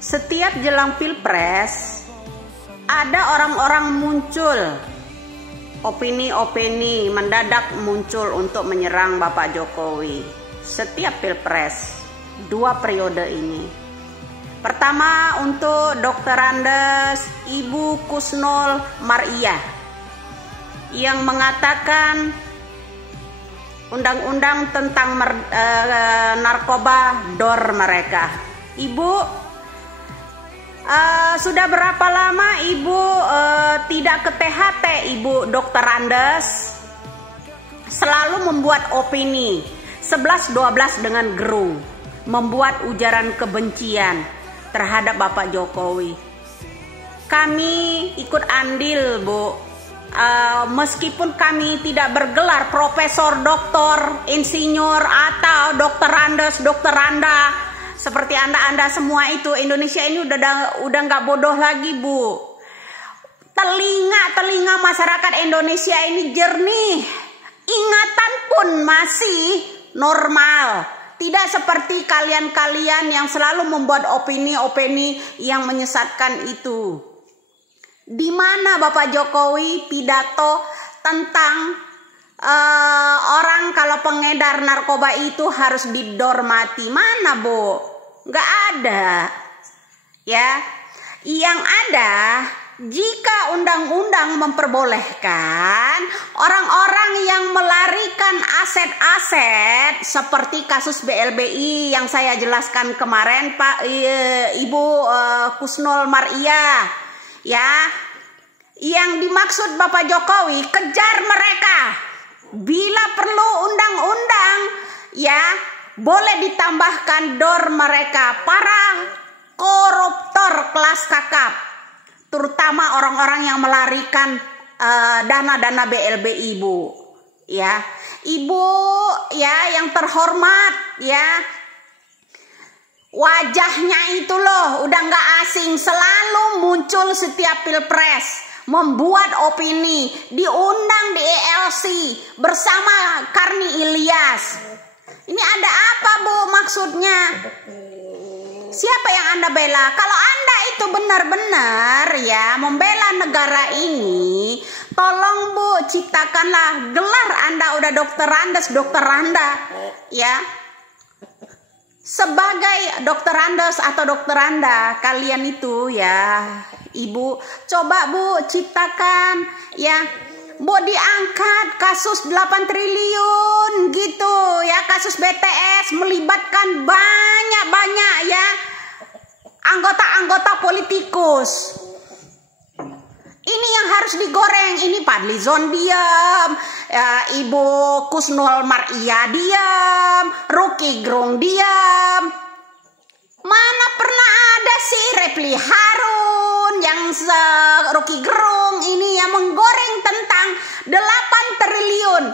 Setiap jelang Pilpres, ada orang-orang muncul, opini-opini mendadak muncul untuk menyerang Bapak Jokowi. Setiap Pilpres, 2 periode ini. Pertama untuk Dr. Andes Ibu Kusnul Maria yang mengatakan undang-undang tentang narkoba dor mereka. Ibu, sudah berapa lama Ibu tidak ke THT, Ibu Dr. Andes? Selalu membuat opini 11-12 dengan gerung, membuat ujaran kebencian terhadap Bapak Jokowi. Kami ikut andil, Bu. Meskipun kami tidak bergelar profesor, doktor, insinyur, atau Dr. Andes, Dr. Anda, seperti Anda semua itu, Indonesia ini udah nggak bodoh lagi, Bu. Telinga masyarakat Indonesia ini jernih, ingatan pun masih normal. Tidak seperti kalian-kalian yang selalu membuat opini-opini yang menyesatkan itu. Di mana Bapak Jokowi pidato tentang orang kalau pengedar narkoba itu harus didormati? Mana, Bu? Nggak ada. Ya, yang ada, jika undang-undang memperbolehkan orang-orang yang melarikan aset-aset seperti kasus BLBI yang saya jelaskan kemarin, Pak Ibu Kusnul Maria, ya, yang dimaksud Bapak Jokowi, kejar mereka. Bila perlu undang-undang, ya, boleh ditambahkan dor mereka, para koruptor kelas kakap, terutama orang-orang yang melarikan dana-dana BLBI, Ibu. Ya, Ibu, ya, yang terhormat, ya, wajahnya itu loh udah nggak asing, selalu muncul setiap Pilpres, membuat opini, diundang di ELC bersama Karni Ilyas. Ini ada apa, Bu, maksudnya? Siapa yang Anda bela? Kalau Anda itu benar-benar, ya, membela negara ini, tolong, Bu, ciptakanlah gelar Anda udah Dr. Andes, Dr. Anda, ya. Sebagai Dr. Andes atau Dr. Anda, kalian itu, ya, Ibu, coba, Bu, ciptakan, ya, Bu, diangkat kasus 8 triliun gitu, ya, kasus BTS melibatkan banyak-banyak, ya, anggota-anggota politikus. Ini yang harus digoreng. Ini Fadlizon diam, ya, Ibu Kusnul Maria diam, Rocky Gerung diam. Mana pernah ada sih Repli Harun yang Rocky Gerung ini yang menggoreng tentang 8 triliun.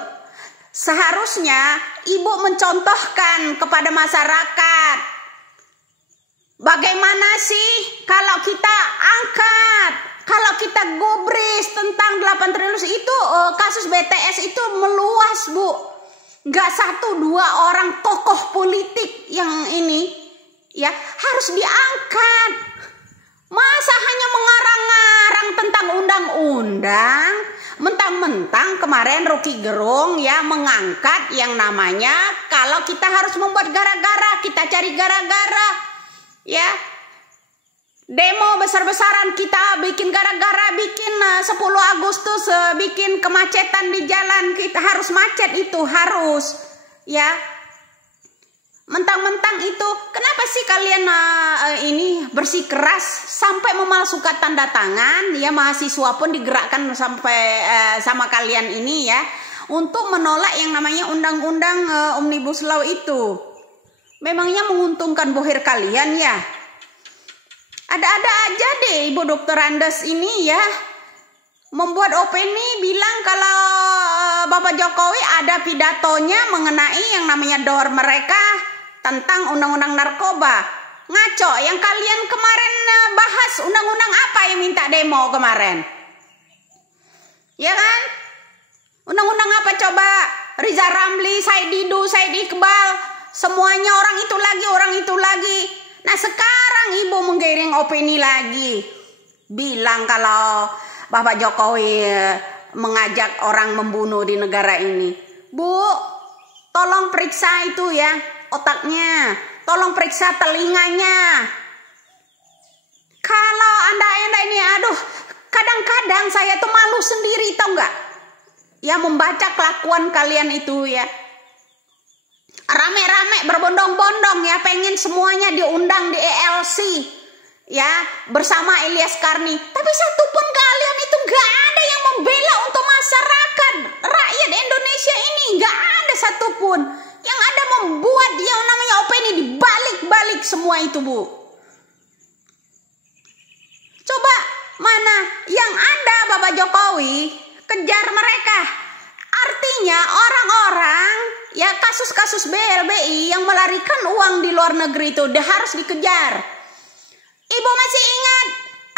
Seharusnya Ibu mencontohkan kepada masyarakat, bagaimana sih kalau kita angkat, kalau kita gubris tentang 8 triliun itu, kasus BTS itu meluas, Bu. Nggak 1-2 orang tokoh politik yang ini, ya, harus diangkat. Masa hanya mengarang-ngarang tentang undang-undang, mentang-mentang kemarin Rocky Gerung, ya, mengangkat yang namanya kalau kita harus membuat gara-gara, kita cari gara-gara, ya. Demo besar-besaran kita bikin gara-gara, bikin 10 Agustus, bikin kemacetan di jalan, kita harus macet itu, harus, ya. Mentang-mentang itu, kenapa sih kalian ini bersikeras sampai memalsukan tanda tangan, ya, mahasiswa pun digerakkan sampai sama kalian ini, ya, untuk menolak yang namanya undang-undang Omnibus Law itu. Memangnya menguntungkan bohir kalian, ya? Ada-ada aja deh Ibu Dr. Andes ini, ya, membuat opini bilang kalau Bapak Jokowi ada pidatonya mengenai yang namanya dor mereka tentang undang-undang narkoba. Ngaco, yang kalian kemarin bahas undang-undang apa yang minta demo kemarin? Ya kan? Undang-undang apa coba? Riza Ramli, Said Iqbal, semuanya orang itu lagi. Nah, sekarang sekarang ibu menggiring opini lagi. Bilang kalau Bapak Jokowi mengajak orang membunuh di negara ini. Bu, tolong periksa itu ya otaknya. Tolong periksa telinganya. Kalau Anda ini, aduh, kadang-kadang saya tuh malu sendiri, tau nggak? Ya membaca kelakuan kalian itu ya. Rame-rame berbondong-bondong ya, pengen semuanya diundang di ELC ya bersama Ilyas Karni. Tapi satupun kalian itu nggak ada yang membela untuk masyarakat rakyat Indonesia ini, nggak ada satupun. Yang ada membuat yang namanya opini dibalik-balik semua itu, Bu. Coba mana yang ada Bapak Jokowi kejar mereka. Artinya orang-orang ya kasus-kasus BLBI yang melarikan uang di luar negeri itu dia harus dikejar. Ibu masih ingat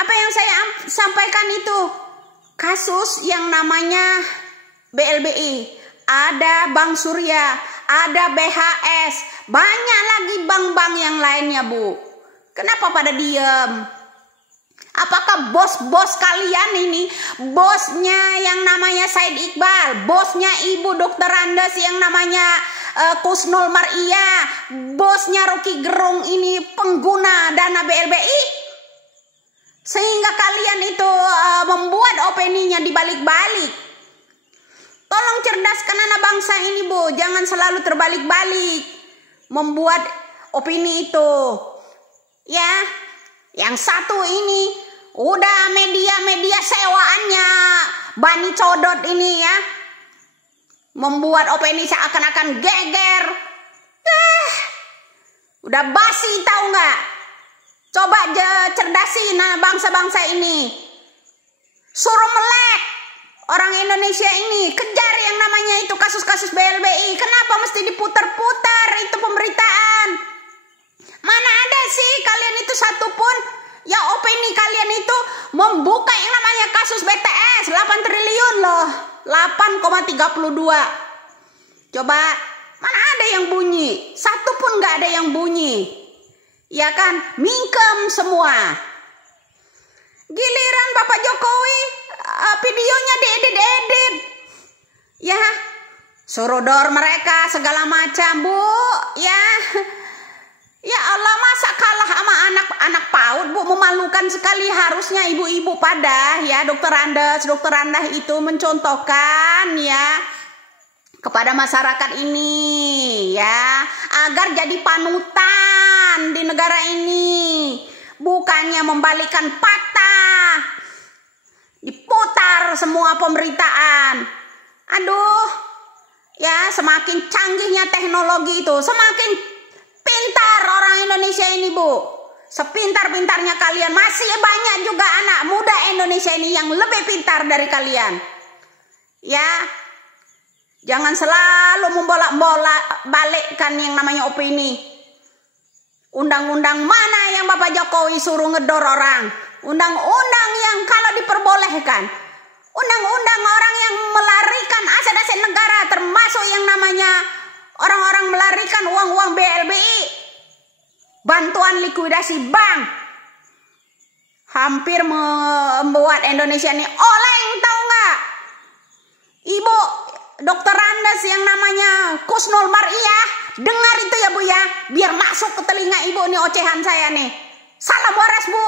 apa yang saya sampaikan itu? Kasus yang namanya BLBI, ada Bank Surya, ada BHS, banyak lagi bank-bank yang lainnya, Bu. Kenapa pada diem? Apakah bos-bos kalian ini, bosnya yang namanya Said Iqbal, bosnya Ibu Dr. Andes yang namanya Kusnul Maria, bosnya Rocky Gerung ini pengguna dana BLBI? Sehingga kalian itu membuat opininya dibalik-balik. Tolong cerdaskan anak bangsa ini, Bu. Jangan selalu terbalik-balik membuat opini itu. Ya, yang satu ini udah media-media sewaannya Bani Codot ini ya, membuat opini seakan-akan geger. Udah basi tahu nggak? Coba cerdasin bangsa-bangsa ini. Suruh melek orang Indonesia ini, kejar yang namanya itu kasus-kasus BLBI. Kenapa mesti diputar-putar itu pemberitaan? Mana ada sih kalian itu satupun ya opini kalian itu membuka yang namanya kasus BTS 8 triliun loh, 8,32. Coba mana ada yang bunyi? Satu pun nggak ada yang bunyi. Ya kan, mingkem semua. Giliran Bapak Jokowi videonya diedit-edit. Ya, suruh dor mereka segala macam, Bu. Ya. Ya Allah, masa kalah sama anak-anak PAUD, Bu? Memalukan sekali. Harusnya ibu-ibu pada ya Dokter Andah itu mencontohkan ya kepada masyarakat ini ya, agar jadi panutan di negara ini, bukannya membalikkan patah, diputar semua pemberitaan. Aduh ya, semakin canggihnya teknologi itu semakin pintar orang Indonesia ini, Bu. Sepintar-pintarnya kalian, masih banyak juga anak muda Indonesia ini yang lebih pintar dari kalian. Ya, jangan selalu membolak-bolak balikkan yang namanya opini. Undang-undang mana yang Bapak Jokowi suruh ngedor orang? Undang-undang yang kalau diperbolehkan. Undang-undang orang yang melarikan aset-aset negara, termasuk yang namanya orang-orang melarikan uang-uang BLBI, bantuan likuidasi bank, hampir membuat Indonesia ini oleng, tahu nggak? Ibu Dokter Andes yang namanya Kusnul Maria, dengar itu ya, Bu ya, biar masuk ke telinga Ibu nih ocehan saya nih. Salam waras, Bu.